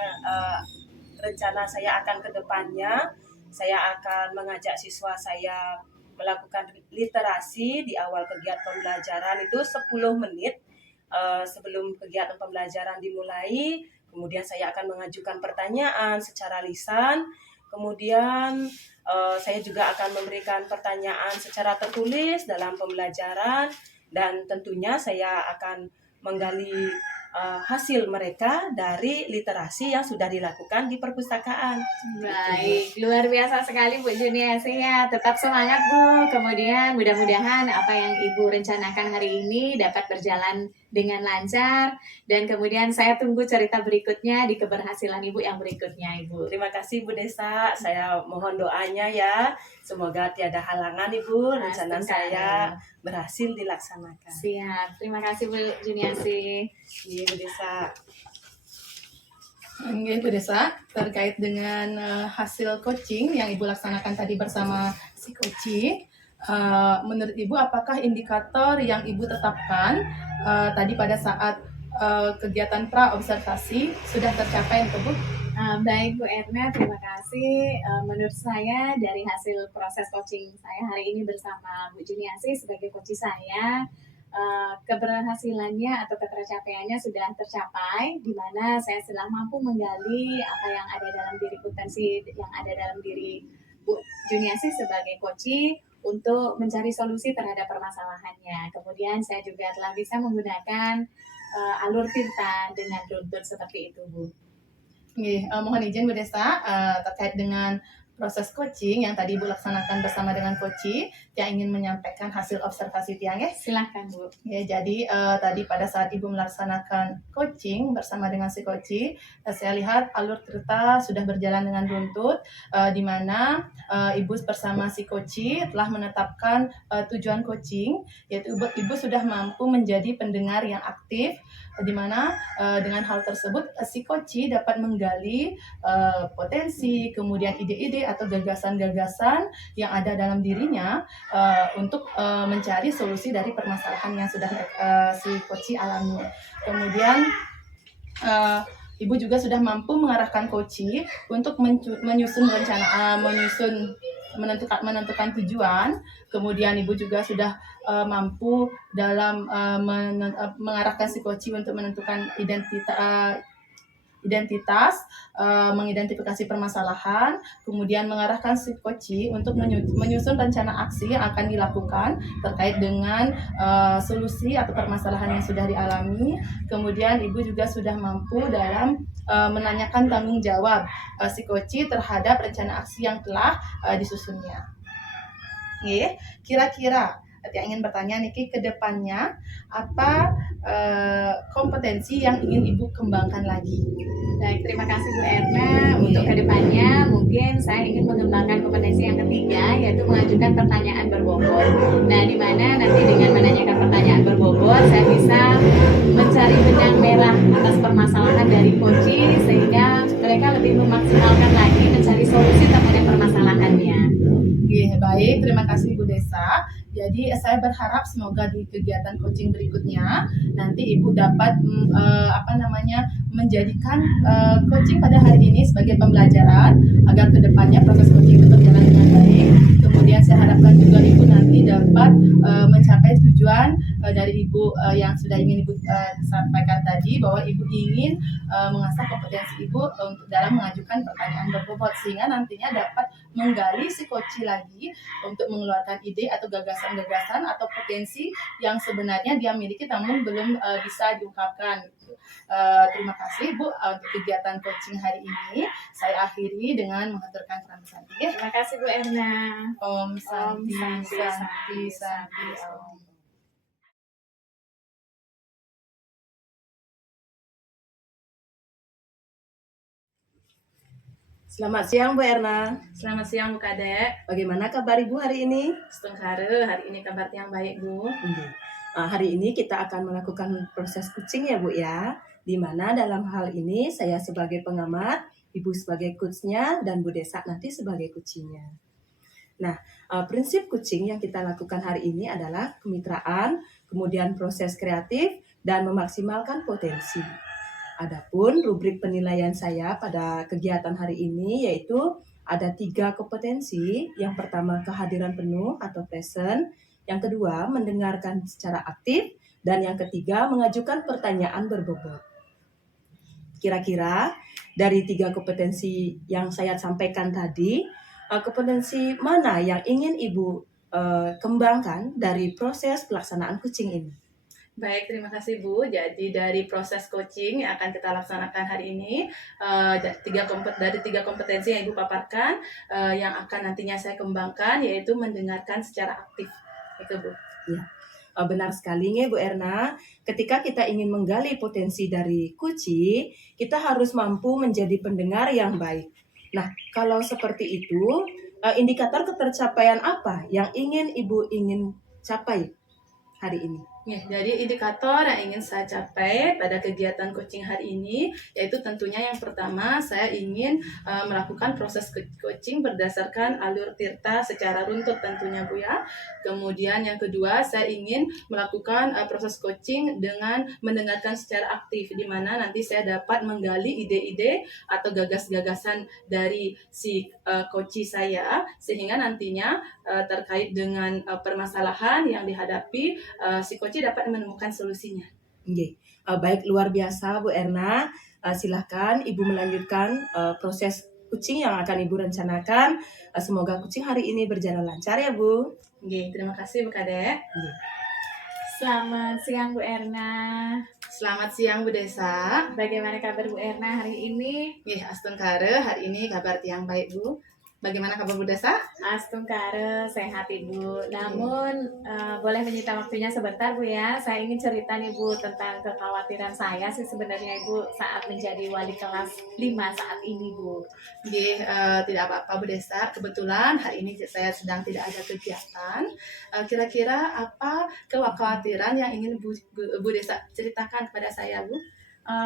rencana saya akan ke depannya. Saya akan mengajak siswa saya melakukan literasi di awal kegiatan pembelajaran itu 10 menit sebelum kegiatan pembelajaran dimulai. Kemudian saya akan mengajukan pertanyaan secara lisan. Kemudian saya juga akan memberikan pertanyaan secara tertulis dalam pembelajaran, dan tentunya saya akan menggali hasil mereka dari literasi yang sudah dilakukan di perpustakaan. Baik, luar biasa sekali Bu Juniasih ya. Tetap semangat Bu. Kemudian mudah-mudahan apa yang Ibu rencanakan hari ini dapat berjalan dengan lancar. Dan kemudian saya tunggu cerita berikutnya di keberhasilan Ibu yang berikutnya Ibu. Terima kasih Bu Desa, saya mohon doanya ya. Semoga tiada halangan Ibu, rencana saya berhasil dilaksanakan. Siap, terima kasih Bu Juniasih. Iya Bu Desa. Oke, Bu Desa, terkait dengan hasil coaching yang Ibu laksanakan tadi bersama si coaching, menurut Ibu apakah indikator yang Ibu tetapkan tadi pada saat kegiatan pra-observasi sudah tercapai untuk Bu? Baik Bu Erna, terima kasih. Menurut saya dari hasil proses coaching saya hari ini bersama Bu Juniasih sebagai coach saya, keberhasilannya atau ketercapaiannya sudah tercapai, di mana saya sudah mampu menggali apa yang ada dalam diri, potensi yang ada dalam diri Bu Juniasih sebagai coach untuk mencari solusi terhadap permasalahannya. Kemudian saya juga telah bisa menggunakan alur tirta dengan runtut seperti itu Bu. Oke, mohon izin Bu Desa, terkait dengan proses coaching yang tadi Ibu laksanakan bersama dengan coaching yang ingin menyampaikan hasil observasi tiang ya. Silahkan Bu. Ya, jadi tadi pada saat Ibu melaksanakan coaching bersama dengan si coaching, saya lihat alur cerita sudah berjalan dengan runtut, di mana Ibu bersama si coaching telah menetapkan tujuan coaching, yaitu Ibu sudah mampu menjadi pendengar yang aktif, di mana dengan hal tersebut si coaching dapat menggali potensi, kemudian ide-ide atau gagasan-gagasan yang ada dalam dirinya untuk mencari solusi dari permasalahan yang sudah si coaching alami. Kemudian Ibu juga sudah mampu mengarahkan coaching untuk menyusun rencana, menentukan tujuan. Kemudian Ibu juga sudah mampu dalam mengarahkan si coaching untuk menentukan identitas, mengidentifikasi permasalahan, kemudian mengarahkan si coaching untuk menyusun rencana aksi yang akan dilakukan terkait dengan solusi atau permasalahan yang sudah dialami. Kemudian Ibu juga sudah mampu dalam menanyakan tanggung jawab si coaching terhadap rencana aksi yang telah disusunnya. Oke, kira-kira yang ingin bertanya Niki, ke depannya apa kompetensi yang ingin Ibu kembangkan lagi? Baik, terima kasih Bu Erna untuk kedepannya mungkin saya ingin mengembangkan kompetensi yang ketiga, yaitu mengajukan pertanyaan berbobot. Nah, di mana nanti dengan menanyakan pertanyaan berbobot, saya bisa mencari benang merah atas permasalahan dari coaching, sehingga mereka lebih memaksimalkan lagi mencari solusi terhadap permasalahannya. Oke, baik, terima kasih Bu Desa. Jadi saya berharap semoga di kegiatan coaching berikutnya nanti Ibu dapat menjadikan coaching pada hari ini sebagai pembelajaran agar kedepannya proses coaching itu berjalan dengan baik. Kemudian saya harapkan juga Ibu nanti dapat mencapai tujuan dari Ibu yang sudah ingin Ibu sampaikan tadi, bahwa Ibu ingin mengasah kompetensi Ibu untuk dalam mengajukan pertanyaan berbobot, sehingga nantinya dapat menggali si coach lagi untuk mengeluarkan ide atau gagasan-gagasan atau potensi yang sebenarnya dia miliki namun belum bisa diungkapkan. Terima kasih Bu untuk kegiatan coaching hari ini. Saya akhiri dengan mengaturkan salam santi. Terima kasih Bu Erna. Om Santi Santi, Santi Santi, Santi Santi. Om. Selamat siang Bu Erna. Selamat siang Bu Kadek. Bagaimana kabar Ibu hari ini? Setengkare hari ini kabar yang baik Bu. Hari ini kita akan melakukan proses coaching ya Bu ya. Di mana dalam hal ini saya sebagai pengamat, Ibu sebagai coachnya, dan Bu Desa nanti sebagai coachingnya. Nah, prinsip coaching yang kita lakukan hari ini adalah kemitraan, kemudian proses kreatif, dan memaksimalkan potensi. Adapun rubrik penilaian saya pada kegiatan hari ini yaitu ada 3 kompetensi. Yang pertama kehadiran penuh atau present, yang kedua mendengarkan secara aktif, dan yang ketiga mengajukan pertanyaan berbobot. Kira-kira dari 3 kompetensi yang saya sampaikan tadi, kompetensi mana yang ingin Ibu kembangkan dari proses pelaksanaan coaching ini? Baik, terima kasih Bu. Jadi dari proses coaching yang akan kita laksanakan hari ini, dari tiga kompetensi yang Ibu paparkan, yang akan nantinya saya kembangkan, yaitu mendengarkan secara aktif. Itu Bu. Ya, benar sekali nih Bu Erna. Ketika kita ingin menggali potensi dari coaching, kita harus mampu menjadi pendengar yang baik. Nah, kalau seperti itu, indikator ketercapaian apa yang Ibu ingin capai hari ini? Ya, jadi indikator yang ingin saya capai pada kegiatan coaching hari ini, yaitu tentunya yang pertama saya ingin melakukan proses coaching berdasarkan alur tirta secara runtut tentunya Bu ya. Kemudian yang kedua saya ingin melakukan proses coaching dengan mendengarkan secara aktif, di mana nanti saya dapat menggali ide-ide atau gagas-gagasan dari si coach saya, sehingga nantinya terkait dengan permasalahan yang dihadapi si coach dapat menemukan solusinya. Baik, luar biasa Bu Erna. Silakan Ibu melanjutkan proses coaching yang akan Ibu rencanakan. Semoga coaching hari ini berjalan lancar ya Bu. Terima kasih Bu Kadek. Selamat siang Bu Erna. Selamat siang Bu Desa. Bagaimana kabar Bu Erna hari ini? Astungkare, hari ini kabar yang baik Bu. Bagaimana kabar Bu Desa? Astungkare, sehat Ibu. Namun boleh menyita waktunya sebentar Bu ya. Saya ingin cerita nih Bu tentang kekhawatiran saya sih sebenarnya Ibu saat menjadi wali kelas 5 saat ini Bu. Tidak apa-apa Bu Desa. Kebetulan hari ini saya sedang tidak ada kegiatan. Kira-kira apa kekhawatiran yang ingin Bu Desa ceritakan kepada saya Bu?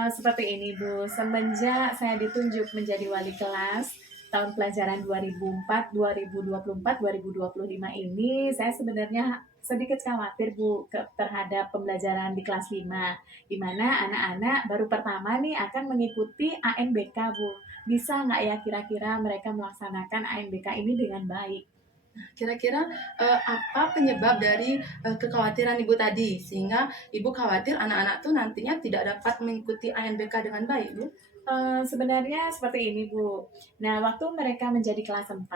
Seperti ini Bu, semenjak saya ditunjuk menjadi wali kelas tahun pelajaran 2004, 2024, 2025 ini saya sebenarnya sedikit khawatir Bu terhadap pembelajaran di kelas 5, di mana anak-anak baru pertama nih akan mengikuti ANBK Bu. Bisa nggak ya kira-kira mereka melaksanakan ANBK ini dengan baik? Kira-kira apa penyebab dari kekhawatiran Ibu tadi, sehingga Ibu khawatir anak-anak tuh nantinya tidak dapat mengikuti ANBK dengan baik Bu? Sebenarnya seperti ini Bu. Nah, waktu mereka menjadi kelas 4,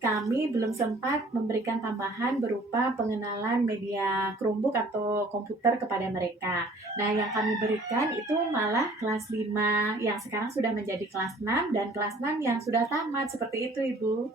kami belum sempat memberikan tambahan berupa pengenalan media Chromebook atau komputer kepada mereka. Nah, yang kami berikan itu malah kelas 5 yang sekarang sudah menjadi kelas 6 dan kelas 6 yang sudah tamat. Seperti itu Ibu.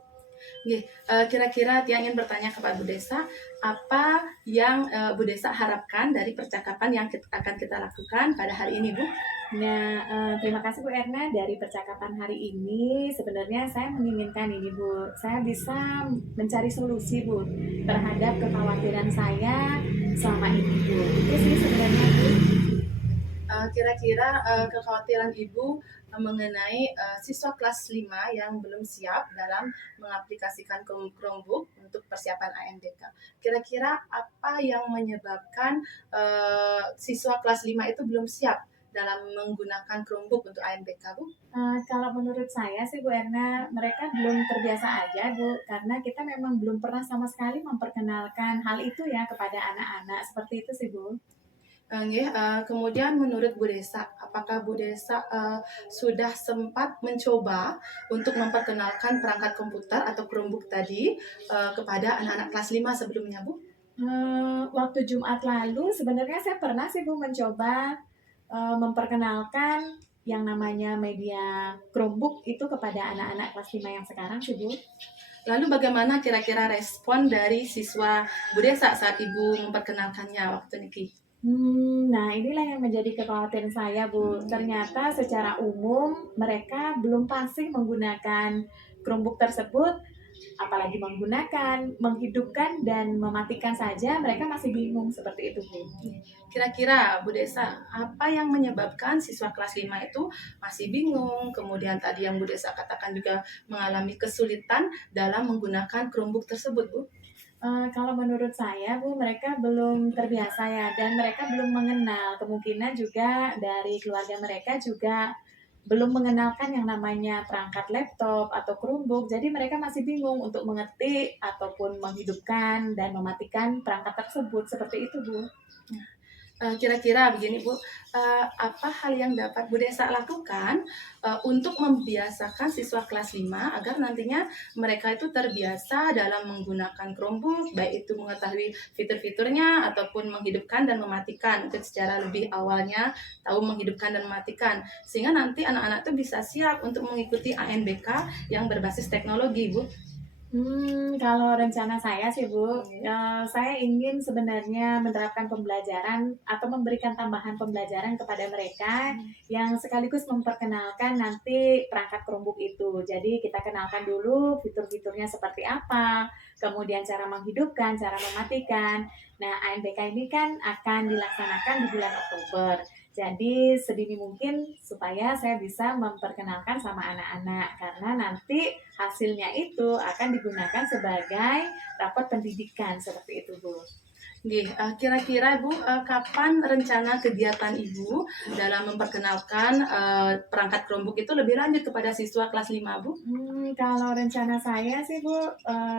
Kira-kira Tia ingin bertanya kepada Bu Desa, apa yang Bu Desa harapkan dari percakapan yang akan kita lakukan pada hari ini Bu? Nah, terima kasih Bu Erna dari percakapan hari ini. Sebenarnya saya menginginkan ini Bu, saya bisa mencari solusi Bu terhadap kekhawatiran saya selama ini Bu. Itu sih sebenarnya Bu. Kira-kira kekhawatiran Ibu mengenai siswa kelas 5 yang belum siap dalam mengaplikasikan Chromebook untuk persiapan ANBK. Kira-kira apa yang menyebabkan siswa kelas 5 itu belum siap dalam menggunakan Chromebook untuk ANBK, Bu? Kalau menurut saya sih Bu Erna, mereka belum terbiasa aja Bu, karena kita memang belum pernah sama sekali memperkenalkan hal itu ya kepada anak-anak. Seperti itu sih Bu. Kemudian menurut Bu Desa, apakah Bu Desa sudah sempat mencoba untuk memperkenalkan perangkat komputer atau Chromebook tadi kepada anak-anak kelas 5 sebelumnya, Bu? Waktu Jumat lalu sebenarnya saya pernah sih Bu mencoba memperkenalkan yang namanya media Chromebook itu kepada anak-anak kelas 5 yang sekarang sih Bu. Lalu bagaimana kira-kira respon dari siswa Bu Desa saat Ibu memperkenalkannya waktu niki? Nah inilah yang menjadi kekhawatiran saya Bu. Ternyata secara umum mereka belum fasih menggunakan Chromebook tersebut, apalagi menggunakan, menghidupkan dan mematikan saja mereka masih bingung seperti itu Bu. Kira-kira Bu Desa, apa yang menyebabkan siswa kelas 5 itu masih bingung, kemudian tadi yang Bu Desa katakan juga mengalami kesulitan dalam menggunakan Chromebook tersebut, Bu? Kalau menurut saya Bu, mereka belum terbiasa ya dan mereka belum mengenal. Kemungkinan juga dari keluarga mereka juga belum mengenalkan yang namanya perangkat laptop atau Chromebook. Jadi mereka masih bingung untuk mengetik ataupun menghidupkan dan mematikan perangkat tersebut. Seperti itu Bu. Kira-kira begini Bu, apa hal yang dapat Bu Desa lakukan untuk membiasakan siswa kelas 5 agar nantinya mereka itu terbiasa dalam menggunakan Chromebook, baik itu mengetahui fitur-fiturnya ataupun menghidupkan dan mematikan, mungkin secara lebih awalnya tahu menghidupkan dan mematikan, sehingga nanti anak-anak itu bisa siap untuk mengikuti ANBK yang berbasis teknologi, Bu. Kalau rencana saya sih Bu, saya ingin sebenarnya menerapkan pembelajaran atau memberikan tambahan pembelajaran kepada mereka yang sekaligus memperkenalkan nanti perangkat Chromebook itu. Jadi kita kenalkan dulu fitur-fiturnya seperti apa, kemudian cara menghidupkan, cara mematikan. Nah, ANBK ini kan akan dilaksanakan di bulan Oktober. Jadi sedini mungkin supaya saya bisa memperkenalkan sama anak-anak karena nanti hasilnya itu akan digunakan sebagai rapot pendidikan seperti itu Bu. Kira-kira Bu, kapan rencana kegiatan Ibu dalam memperkenalkan perangkat Chromebook itu lebih lanjut kepada siswa kelas 5, Bu? Kalau rencana saya sih Bu,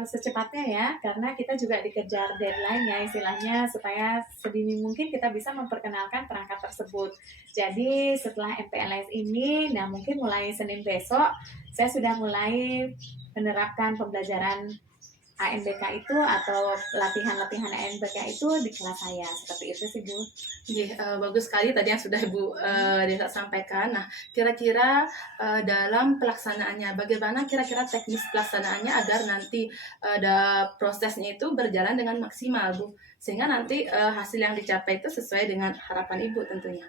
secepatnya ya, karena kita juga dikejar deadline ya istilahnya supaya sedini mungkin kita bisa memperkenalkan perangkat tersebut. Jadi setelah MPLS ini, nah mungkin mulai Senin besok, saya sudah mulai menerapkan pembelajaran ANBK itu atau latihan-latihan ANBK itu di kelas saya. Seperti itu sih Bu. Bagus sekali tadi yang sudah Ibu Desa sampaikan. Nah, kira-kira dalam pelaksanaannya, bagaimana kira-kira teknis pelaksanaannya agar nanti ada prosesnya itu berjalan dengan maksimal, Bu? Sehingga nanti hasil yang dicapai itu sesuai dengan harapan Ibu tentunya.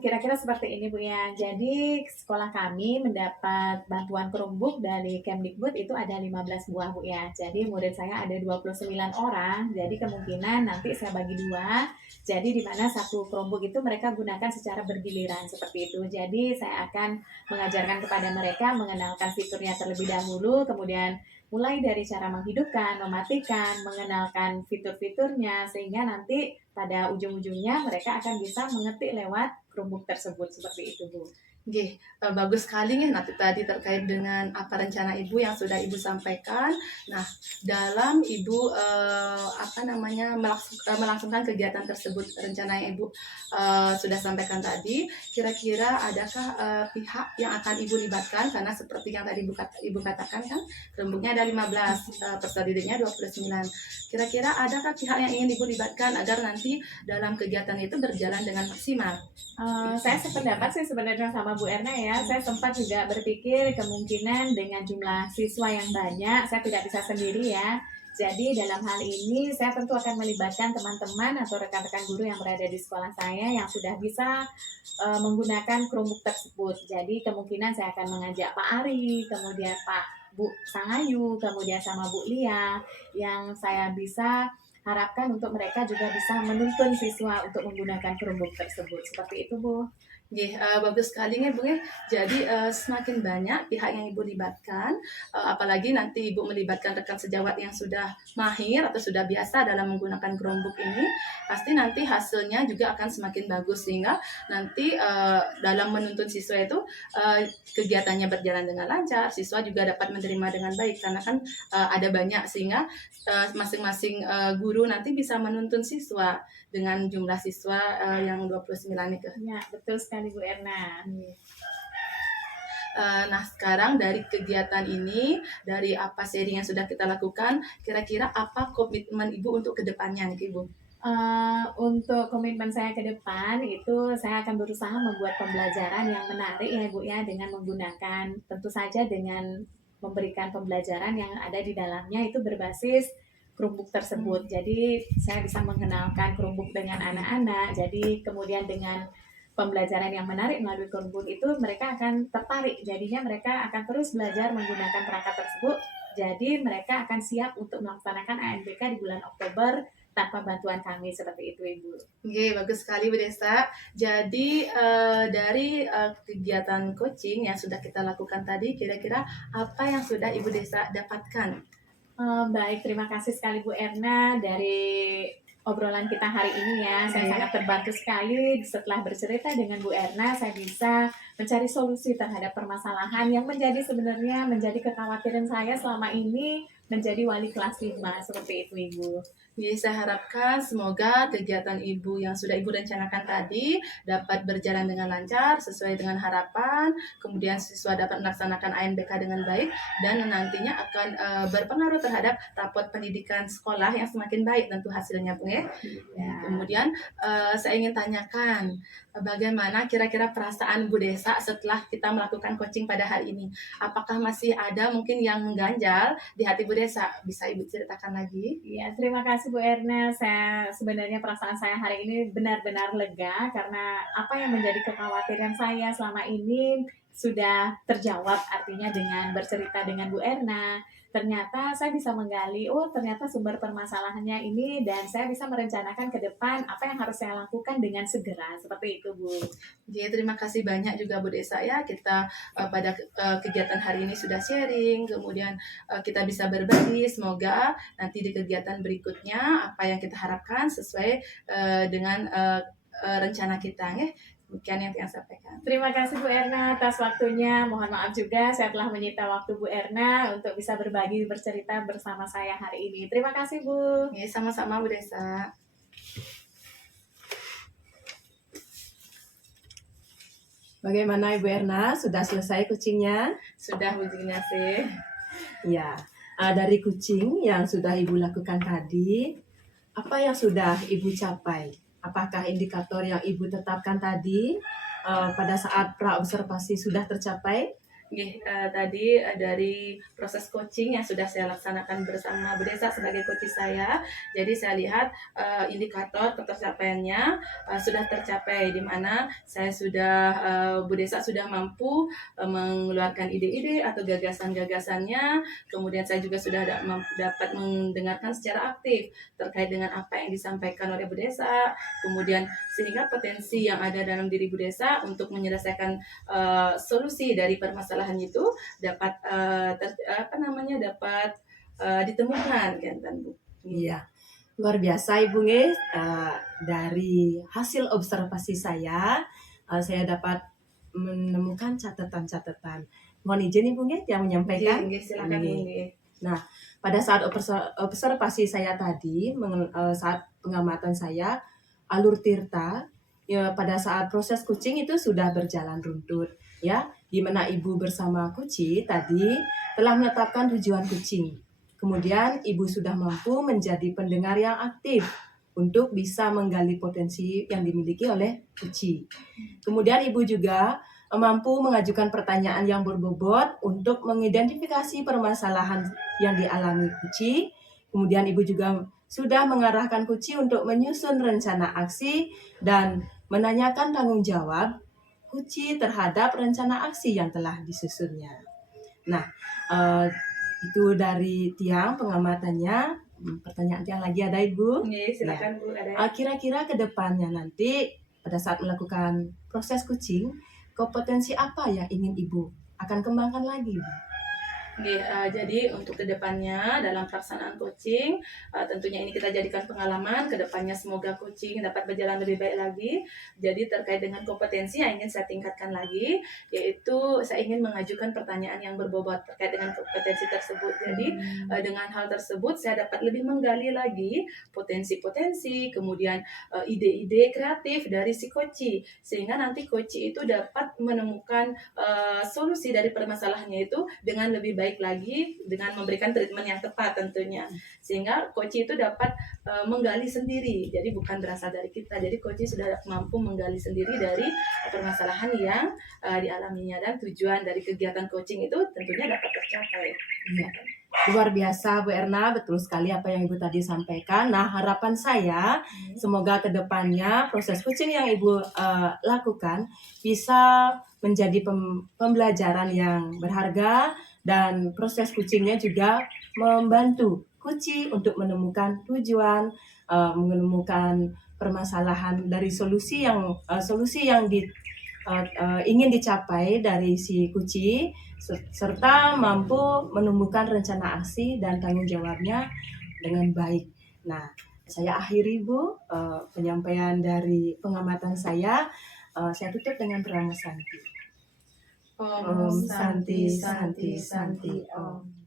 Kira-kira seperti ini Bu ya. Jadi sekolah kami mendapat bantuan Chromebook dari Kemdikbud itu ada 15 buah Bu ya. Jadi murid saya ada 29 orang. Jadi kemungkinan nanti saya bagi dua. Jadi di mana satu Chromebook itu mereka gunakan secara bergiliran seperti itu. Jadi saya akan mengajarkan kepada mereka mengenalkan fiturnya terlebih dahulu, kemudian mulai dari cara menghidupkan, mematikan, mengenalkan fitur-fiturnya sehingga nanti pada ujung-ujungnya mereka akan bisa mengetik lewat Chromebook tersebut seperti itu Bu. Bagus sekali nih nanti tadi terkait dengan apa rencana Ibu yang sudah Ibu sampaikan. Nah, dalam Ibu melangsungkan kegiatan tersebut, rencana yang Ibu sudah sampaikan tadi, kira-kira adakah pihak yang akan Ibu libatkan? Karena seperti yang tadi Ibu katakan kan, Chromebooknya ada 15, peserta didiknya 29. Kira-kira adakah pihak yang ingin Ibu libatkan agar nanti dalam kegiatan itu berjalan dengan maksimal? Saya sependapat sih sebenarnya sama Bu Erna ya. Saya sempat juga berpikir kemungkinan dengan jumlah siswa yang banyak, saya tidak bisa sendiri ya. Jadi dalam hal ini saya tentu akan melibatkan teman-teman atau rekan-rekan guru yang berada di sekolah saya yang sudah bisa menggunakan Chromebook tersebut. Jadi kemungkinan saya akan mengajak Pak Ari, kemudian Bu Sangayu, kemudian sama Bu Lia yang saya bisa harapkan untuk mereka juga bisa menuntun siswa untuk menggunakan Chromebook tersebut. Seperti itu, Bu. Nggih, bagus sekali nih Bu ya. Jadi semakin banyak pihak yang Ibu libatkan, apalagi nanti Ibu melibatkan rekan sejawat yang sudah mahir atau sudah biasa dalam menggunakan Chromebook ini, pasti nanti hasilnya juga akan semakin bagus sehingga nanti dalam menuntun siswa itu kegiatannya berjalan dengan lancar, siswa juga dapat menerima dengan baik karena kan ada banyak sehingga masing-masing guru nanti bisa menuntun siswa dengan jumlah siswa yang 29 itu. Ya, betul sekali Bu Erna. Nah, sekarang dari kegiatan ini, dari apa sharing yang sudah kita lakukan, kira-kira apa komitmen Ibu untuk kedepannya nih Ibu? Untuk komitmen saya ke depan itu saya akan berusaha membuat pembelajaran yang menarik ya Bu ya, dengan menggunakan tentu saja dengan memberikan pembelajaran yang ada di dalamnya itu berbasis Chromebook tersebut. Jadi saya bisa mengenalkan Chromebook dengan anak-anak. Jadi kemudian dengan pembelajaran yang menarik melalui Chromebook itu mereka akan tertarik. Jadinya mereka akan terus belajar menggunakan perangkat tersebut. Jadi mereka akan siap untuk melaksanakan ANBK di bulan Oktober tanpa bantuan kami, seperti itu Ibu. Oke, bagus sekali Bu Desa. Jadi dari kegiatan coaching yang sudah kita lakukan tadi, kira-kira apa yang sudah Ibu Desa dapatkan? Baik, terima kasih sekali Bu Erna dari obrolan kita hari ini ya. Saya sangat terbantu sekali setelah bercerita dengan Bu Erna, saya bisa mencari solusi terhadap permasalahan yang sebenarnya menjadi kekhawatiran saya selama ini menjadi wali kelas 5, seperti itu Ibu. Jadi saya harapkan semoga kegiatan Ibu yang sudah Ibu rencanakan tadi dapat berjalan dengan lancar sesuai dengan harapan, kemudian siswa dapat melaksanakan ANBK dengan baik dan nantinya akan berpengaruh terhadap rapot pendidikan sekolah yang semakin baik tentu hasilnya Bu ya. Kemudian saya ingin tanyakan bagaimana kira-kira perasaan Bu Desa setelah kita melakukan coaching pada hari ini? Apakah masih ada mungkin yang mengganjal di hati Bu Desa? Bisa Ibu ceritakan lagi? Ya, terima kasih Bu Erna. Sebenarnya perasaan saya hari ini benar-benar lega karena apa yang menjadi kekhawatiran saya selama ini sudah terjawab, artinya dengan bercerita dengan Bu Erna. Ternyata saya bisa menggali, ternyata sumber permasalahannya ini dan saya bisa merencanakan ke depan apa yang harus saya lakukan dengan segera. Seperti itu Bu. Jadi terima kasih banyak juga Bu Desa ya, kita pada kegiatan hari ini sudah sharing, kemudian kita bisa berbagi, semoga nanti di kegiatan berikutnya apa yang kita harapkan sesuai dengan rencana kita ya. Demikian yang saya sampaikan. Terima kasih Bu Erna atas waktunya. Mohon maaf juga saya telah menyita waktu Bu Erna untuk bisa berbagi bercerita bersama saya hari ini. Terima kasih Bu. Ya, sama-sama Bu Desa. Bagaimana Ibu Erna? Sudah selesai coachingnya? Sudah Bu sih. Ya, dari coaching yang sudah Ibu lakukan tadi, apa yang sudah Ibu capai? Apakah indikator yang Ibu tetapkan tadi pada saat pra-observasi sudah tercapai? Tadi dari proses coaching yang sudah saya laksanakan bersama Bu Desa sebagai coach saya, jadi saya lihat indikator pencapaiannya sudah tercapai, di mana saya sudah Bu Desa sudah mampu mengeluarkan ide-ide atau gagasan-gagasannya, kemudian saya juga sudah dapat mendengarkan secara aktif terkait dengan apa yang disampaikan oleh Bu Desa, kemudian sehingga potensi yang ada dalam diri Bu Desa untuk menyelesaikan solusi dari permasalahan itu dapat dapat ditemukan kan Bu. Iya, luar biasa Ibu nge. Dari hasil observasi saya dapat menemukan catatan-catatan. Mohon izin Ibu nge yang menyampaikan. Silakan Bu. Nah, pada saat observasi saya tadi, saat pengamatan saya, alur Tirta ya, pada saat proses coaching itu sudah berjalan runtut ya, di mana Ibu bersama coach tadi telah menetapkan tujuan coaching. Kemudian Ibu sudah mampu menjadi pendengar yang aktif untuk bisa menggali potensi yang dimiliki oleh coach. Kemudian Ibu juga mampu mengajukan pertanyaan yang berbobot untuk mengidentifikasi permasalahan yang dialami coach. Kemudian Ibu juga sudah mengarahkan Kuci untuk menyusun rencana aksi dan menanyakan tanggung jawab Kuci terhadap rencana aksi yang telah disusunnya. Nah, itu dari Tiang pengamatannya. Pertanyaan Tiang lagi ada Ibu? Oke, silakan Bu, ada. Kira-kira ke depannya nanti pada saat melakukan proses kucing, kompetensi apa yang ingin Ibu akan kembangkan lagi, Bu? Oke, jadi untuk kedepannya dalam pelaksanaan coaching, tentunya ini kita jadikan pengalaman. Kedepannya semoga coaching dapat berjalan lebih baik lagi. Jadi terkait dengan kompetensi yang ingin saya tingkatkan lagi, yaitu saya ingin mengajukan pertanyaan yang berbobot terkait dengan kompetensi tersebut. Jadi dengan hal tersebut saya dapat lebih menggali lagi potensi-potensi, kemudian ide-ide kreatif dari si coach, sehingga nanti coach itu dapat menemukan solusi dari permasalahannya itu dengan lebih baik lagi, dengan memberikan treatment yang tepat tentunya, sehingga coach itu dapat menggali sendiri, jadi bukan berasal dari kita. Jadi coach sudah mampu menggali sendiri dari permasalahan yang dialaminya, dan tujuan dari kegiatan coaching itu tentunya dapat tercapai. Iya. Luar biasa Bu Erna, betul sekali apa yang Ibu tadi sampaikan. Nah, harapan saya semoga ke depannya proses coaching yang Ibu lakukan bisa menjadi pembelajaran yang berharga, dan proses coachingnya juga membantu Kuci untuk menemukan tujuan, menemukan permasalahan dari solusi yang ingin dicapai dari si Kuci, serta mampu menemukan rencana aksi dan tanggung jawabnya dengan baik. Nah, saya akhiri Bu penyampaian dari pengamatan saya. Saya tutup dengan Prana Santi. Om Santi, Santi, Santi, Om.